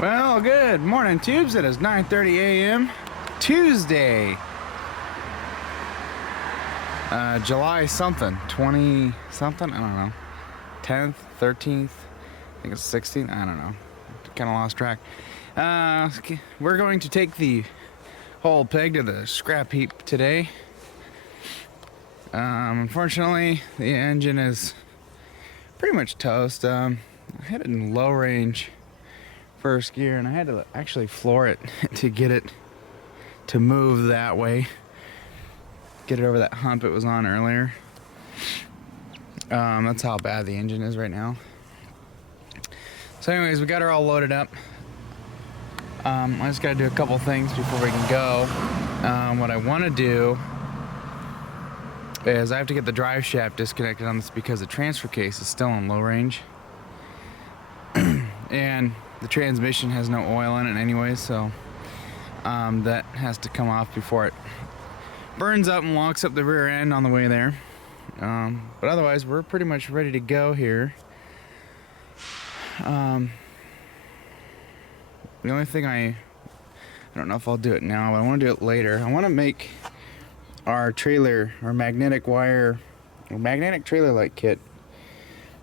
Well, good morning, tubes. It is 9:30 a.m. Tuesday, July something, 20 something. I don't know, 10th, 13th. I think it's 16th. I don't know. Kind of lost track. We're going to take the whole pig to the scrap heap today. Unfortunately, the engine is pretty much toast. I had it in low range first gear, and I had to actually floor it to get it to move that way, get it over that hump it was on earlier. That's how bad the engine is right now. So anyways, we got her all loaded up. I just gotta do a couple things before we can go. What I want to do is I have to get the drive shaft disconnected on this because the transfer case is still in low range. And the transmission has no oil in it anyway, so that has to come off before it burns up and locks up the rear end on the way there. But otherwise, we're pretty much ready to go here. The only thing I don't know if I'll do it now, but I want to do it later. I want to make our trailer, our magnetic wire, or magnetic trailer light kit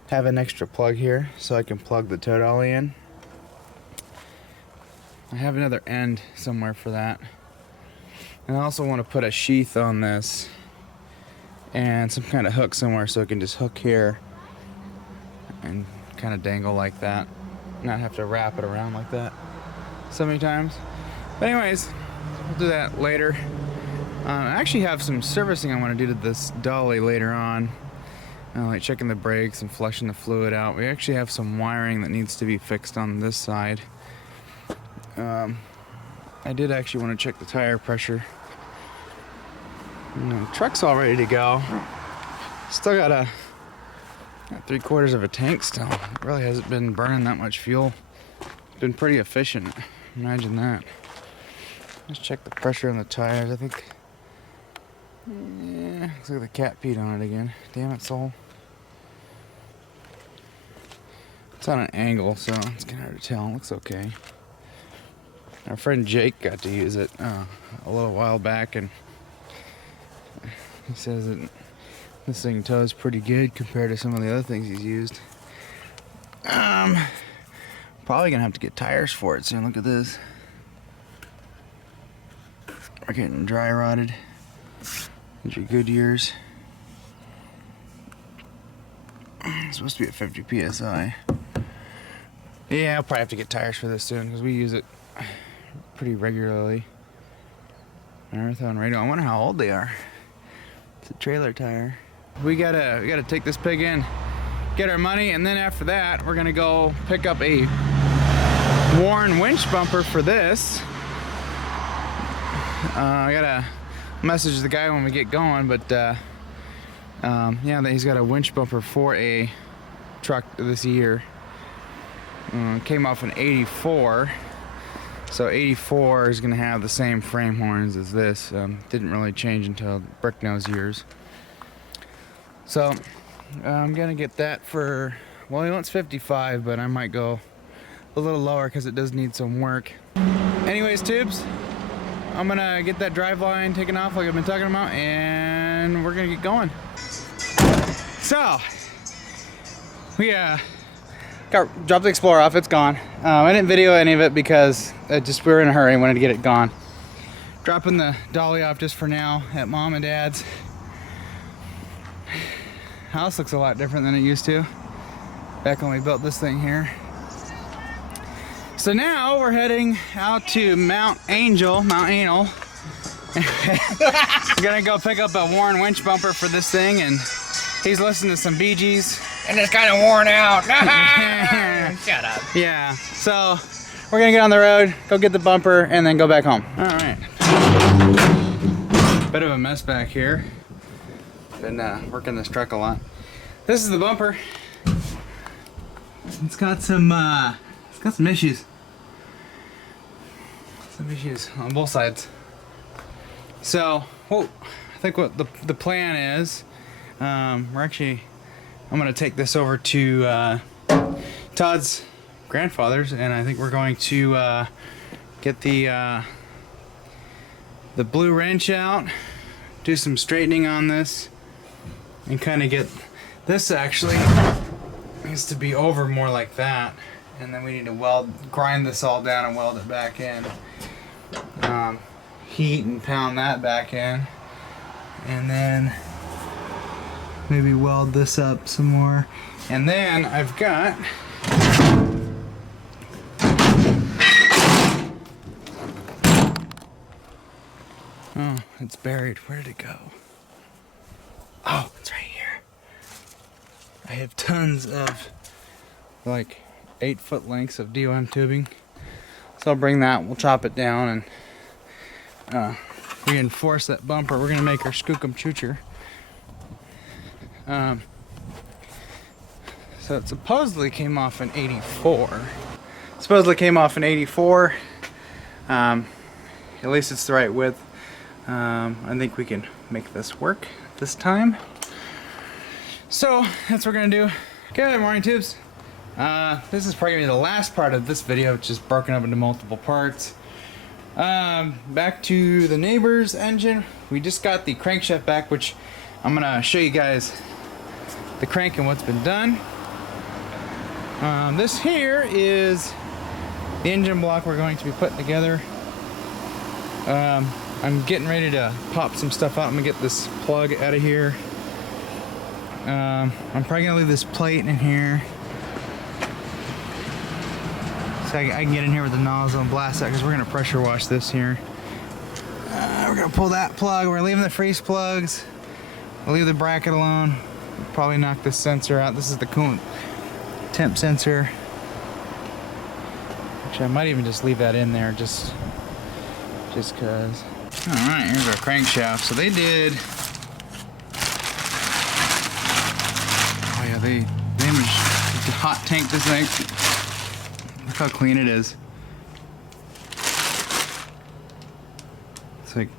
have an extra plug here so I can plug the tow dolly in. I have another end somewhere for that. And I also want to put a sheath on this and some kind of hook somewhere so I can just hook here and kind of dangle like that, not have to wrap it around like that so many times. But anyways, we'll do that later. I actually have some servicing I want to do to this dolly later on, like checking the brakes and flushing the fluid out. We actually have some wiring that needs to be fixed on this side. I did actually want to check the tire pressure. The truck's all ready to go. Still got 3/4 of a tank still. It really hasn't been burning that much fuel. It's been pretty efficient. Imagine that. Let's check the pressure on the tires. I think, yeah, looks like the cat peed on it again. Damn it, Soul. It's on an angle, so it's kind of hard to tell. It looks okay. Our friend Jake got to use it a little while back, and he says that this thing tows pretty good compared to some of the other things he's used. Probably gonna have to get tires for it soon. Look at this. We're getting dry rotted. These are Goodyears. It's supposed to be at 50 psi. Yeah, I'll probably have to get tires for this soon because we use it pretty regularly. Marathon radio. I wonder how old they are. It's a trailer tire. We gotta take this pig in, get our money, and then after that, we're gonna go pick up a worn winch bumper for this. I gotta message the guy when we get going, but yeah, he's got a winch bumper for a truck this year. Came off an 84. So 84 is going to have the same frame horns as this. Didn't really change until brick nose years. So I'm going to get that for, well, he wants 55, but I might go a little lower because it does need some work. Anyways, tubes, I'm going to get that drive line taken off like I've been talking about, and we're going to get going. So, we dropped the Explorer off. It's gone. I didn't video any of it because we were in a hurry and wanted to get it gone. Dropping the dolly off just for now at Mom and Dad's. House looks a lot different than it used to back when we built this thing here. So now we're heading out to Mount Anal. We're gonna go pick up a worn winch bumper for this thing, and he's listening to some Bee Gees. And it's kind of worn out. Shut up. Yeah, so we're gonna get on the road, go get the bumper, and then go back home. All right. Bit of a mess back here. Been working this truck a lot. This is the bumper. It's got some issues. Some issues on both sides. So, I think what the plan is, I'm gonna take this over to Todd's grandfather's, and I think we're going to get the blue wrench out, do some straightening on this, and kind of get this actually needs to be over more like that, and then we need to grind this all down and weld it back in. Heat and pound that back in, and then maybe weld this up some more. And then I've got oh, it's buried. Where did it go? Oh, it's right here. I have tons of like 8-foot lengths of DOM tubing, so I'll bring that, we'll chop it down and reinforce that bumper. We're gonna make our skookum choocher. So it supposedly came off in '84. At least it's the right width. I think we can make this work this time. So that's what we're gonna do. Good morning, tubes. This is probably gonna be the last part of this video, which is broken up into multiple parts. Back to the neighbor's engine. We just got the crankshaft back, which I'm gonna show you guys the crank and what's been done. This here is the engine block we're going to be putting together. I'm getting ready to pop some stuff out. I'm gonna get this plug out of here. I'm probably gonna leave this plate in here so I can get in here with the nozzle and blast that, because we're gonna pressure wash this here. We're gonna pull that plug. We're leaving the freeze plugs. We'll leave the bracket alone. We'll probably knock this sensor out. This is the coolant temp sensor. Actually, I might even just leave that in there just cause. All right, here's our crankshaft. So they did. Oh yeah, they hot tank this thing. Look how clean it is. It's like,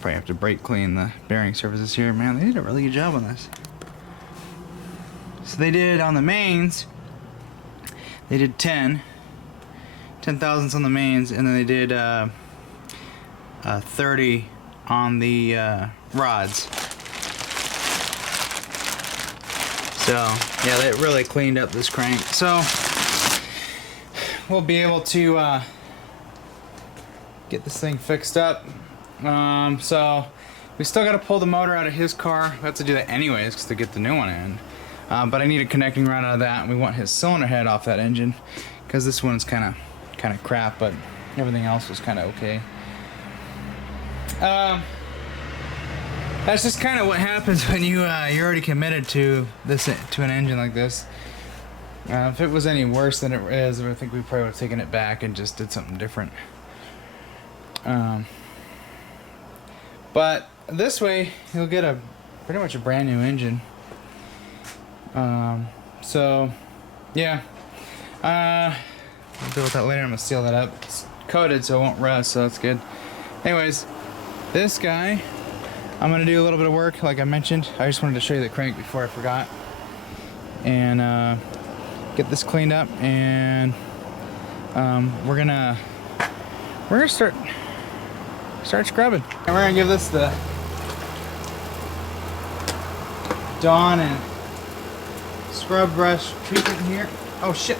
probably have to brake clean the bearing surfaces here. Man, they did a really good job on this. So they did on the mains, they did 10 thousandths on the mains, and then they did 30 on the rods. So yeah, they really cleaned up this crank. So we'll be able to get this thing fixed up. So we still got to pull the motor out of his car. We have to do that anyways, because to get the new one in. But I need a connecting rod out of that, and we want his cylinder head off that engine, because this one's kind of crap, but everything else was kind of okay. That's just kind of what happens when you're already committed to an engine like this. If it was any worse than it is, I think we probably would have taken it back and just did something different. But this way, you'll get pretty much a brand new engine. So yeah, I'll deal with that later. I'm gonna seal that up. It's coated so it won't rust, so that's good. Anyways, this guy, I'm gonna do a little bit of work like I mentioned. I just wanted to show you the crank before I forgot, and get this cleaned up, and we're gonna start scrubbing, and we're gonna give this the Dawn and scrub brush treatment here. Oh shit.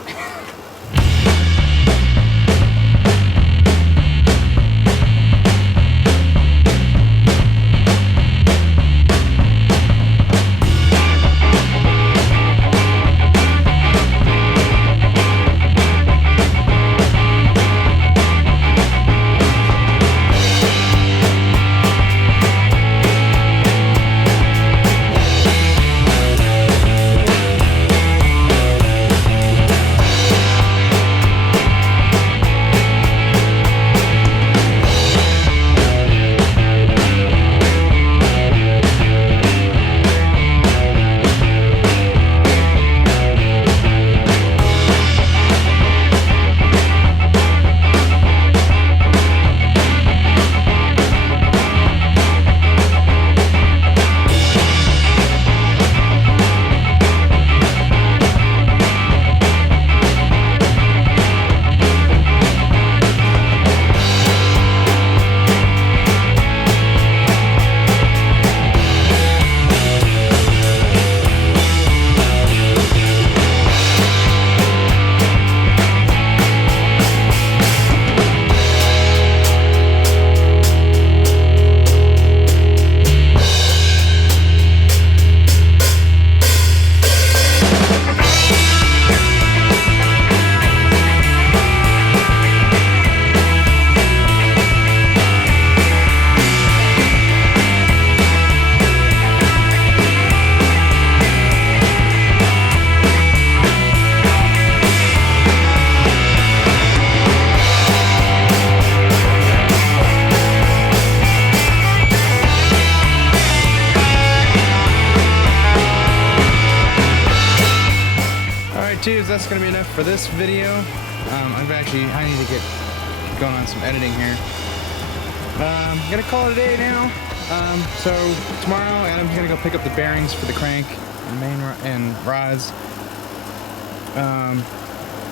that's gonna be enough for this video. I need to get going on some editing here. Gonna call it a day now. So tomorrow, Adam's gonna go pick up the bearings for the crank and rods.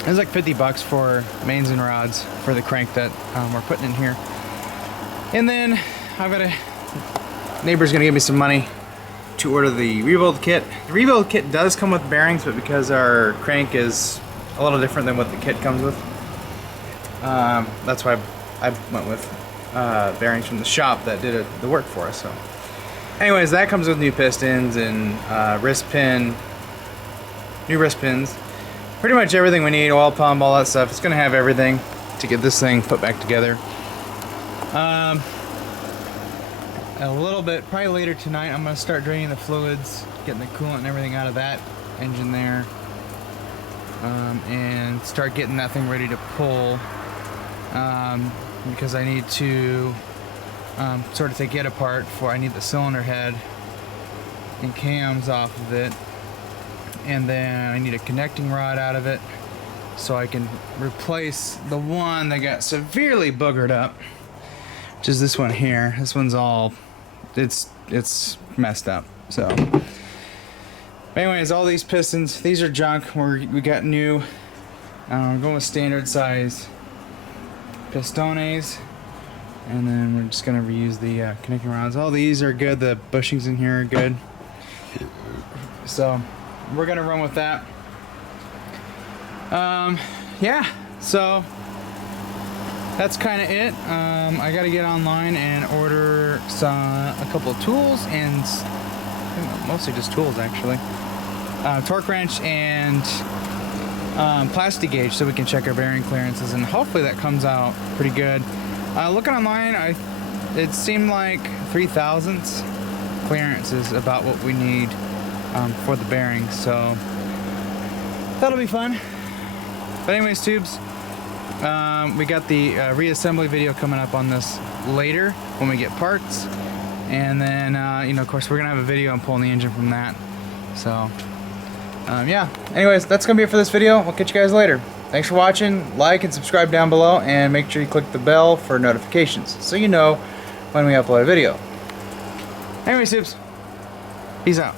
It's like 50 bucks for mains and rods for the crank that we're putting in here. And then neighbor's gonna give me some money to order the rebuild kit. The rebuild kit does come with bearings, but because our crank is a little different than what the kit comes with, that's why I went with bearings from the shop that did the work for us. So anyways, that comes with new pistons and new wrist pins. Pretty much everything we need, oil pump, all that stuff. It's gonna have everything to get this thing put back together. A little bit, probably later tonight, I'm gonna start draining the fluids, getting the coolant and everything out of that engine there, and start getting that thing ready to pull, because I need to sort of take it apart I need the cylinder head and cams off of it. And then I need a connecting rod out of it so I can replace the one that got severely boogered up, which is this one here. This one's all, it's messed up. So anyways, all these pistons, these are junk. We got new, we're going with standard size pistones, and then we're just gonna reuse the connecting rods. All these are good. The bushings in here are good. So we're gonna run with that. Yeah, so that's kind of it. I gotta get online and order a couple of tools, and mostly just tools actually. Torque wrench and plastic gauge, so we can check our bearing clearances, and hopefully that comes out pretty good. Looking online, it seemed like 3/1000ths clearance is about what we need for the bearings, so that'll be fun. But anyways, tubes, we got the reassembly video coming up on this later when we get parts, and then of course we're gonna have a video on pulling the engine from that. So yeah, anyways, that's gonna be it for this video. We'll catch you guys later. Thanks for watching. Like and subscribe down below, and make sure you click the bell for notifications so you know when we upload a video. Anyways, tubes, peace out.